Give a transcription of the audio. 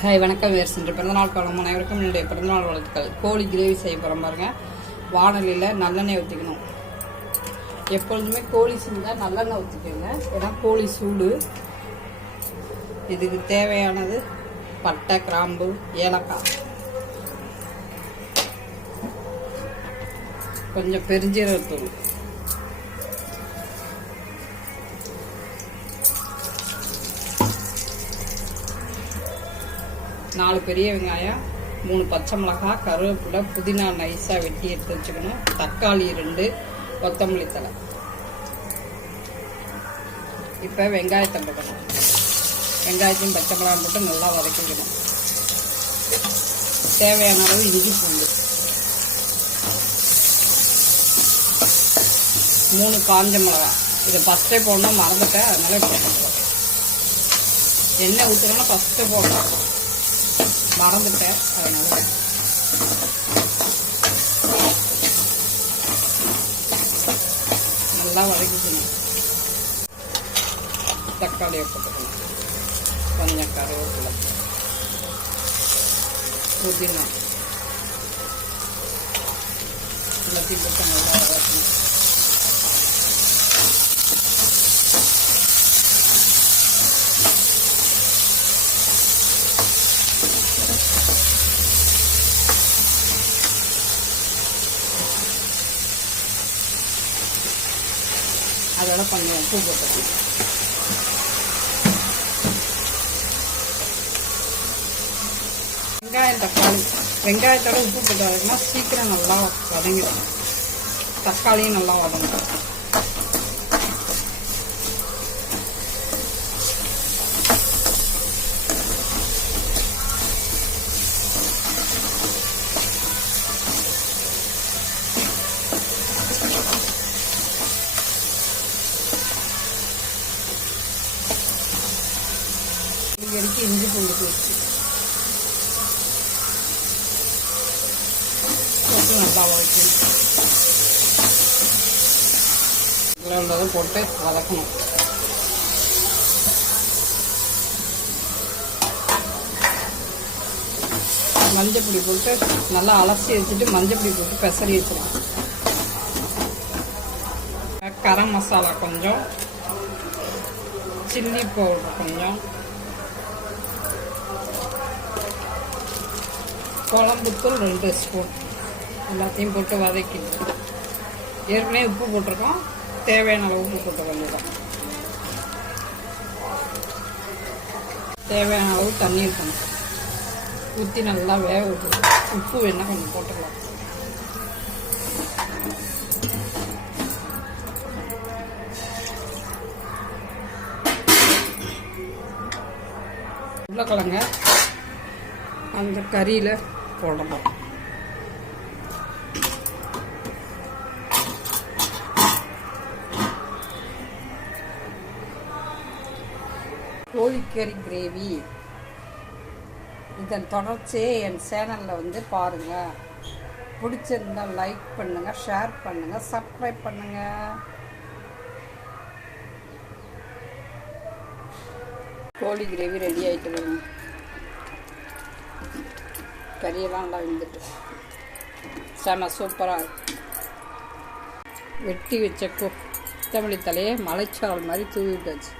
Hi வணக்கம் verse பிறந்தநாள் காலம் அனைவருக்கும் என்னுடைய பிறந்தநாள் வாழ்த்துக்கள். கோழி கிரேவி செய்ய போகிறோம் பாருங்க. வானலியில் நல்லெண்ணெய் ஊற்றிக்கணும். எப்பொழுதுமே கோழி செஞ்சால் நல்லெண்ணெய் ஊற்றிக்கோங்க, ஏன்னா கோழி சூடு. இதுக்கு தேவையானது பட்டை, கிராம்பு, ஏலக்காய், கொஞ்சம் பெருஞ்சீரகத்தூள், நாலு பெரிய வெங்காயம், 3 பச்சை மிளகாய், கருவேப்பிலை, புதினா நைஸாக வெட்டி எடுத்து வச்சுக்கணும், தக்காளி 2, கொத்தமல்லி தழை. இப்போ வெங்காயத்தை போடணும். வெங்காயத்தையும் பச்சை மிளகாய் போட்டு நல்லா வதக்கிக்கணும். தேவையான அளவு இஞ்சி பூண்டு, 3 காஞ்ச மிளகாய். இதை ஃபஸ்ட்டே போடணும், மறந்துட்டேன், அதனால போட்டுக்கலாம். எண்ணெய் ஊற்றுறோன்னா ஃபஸ்ட்டு போடணும், மறந்துட்டேன், அதனால. நல்லா வதக்கிக்கணும். தக்காளியை போட்டுக்கணும், கொஞ்சம் கருவேப்பிலை, புதினா எல்லாத்தையும் போட்டு நல்லா வதக்கணும். அதோட கொஞ்சம் உப்பு போட்டுக்கணும். வெங்காயம், தக்காளி, வெங்காயத்தோட உப்பு போட்டு வதக்கினா சீக்கிரம் நல்லா வதங்கிடும். தக்காளியும் நல்லா வதங்கும். இடிக்கு இஞ்சி பூண்டு பேஸ்ட் போட்டு நல்லா வதக்கணும். உள்ளதை போட்டு வதக்கணும். மஞ்சப்பொடி போட்டு நல்லா அலசி வச்சுட்டு மஞ்சப்பொடி போட்டு பெசரி வச்சிருக்கேன். கரம் மசாலா கொஞ்சம், சில்லி பவுடர் கொஞ்சம், குழம்புத்தூள் 2 ஸ்பூன், எல்லாத்தையும் போட்டு வதக்கிட்டு ஏற்கனவே உப்பு போட்டிருக்கோம், தேவையான அளவு உப்பு போட்டு வேண்டியதான். தேவையான அளவு தண்ணி இருக்கணும், ஊற்றி நல்லா வேக விட்டுருக்கோம். உப்பு வேணால் கொஞ்சம் போட்டுக்கலாம். உருளைக்கிழங்க அந்த கறியில் போடணும். கோழிக்கறி கிரேவி இதன் தொடர்ச்சியே என் சேனலில் பாருங்கள். பிடிச்சிருந்தால் லைக் பண்ணுங்கள், ஷேர் பண்ணுங்கள், சப்ஸ்கிரைப் பண்ணுங்கள். கோழி கிரேவி ரெடி ஆகிட்டு வேணும். கறியெல்லாம் நல்லா வெந்துட்டு செம சூப்பராக இருக்கும். வெட்டி வச்ச கொத்தமல்லி தலையை மலைச்சாரல் மாதிரி தூவி விட்டாச்சு.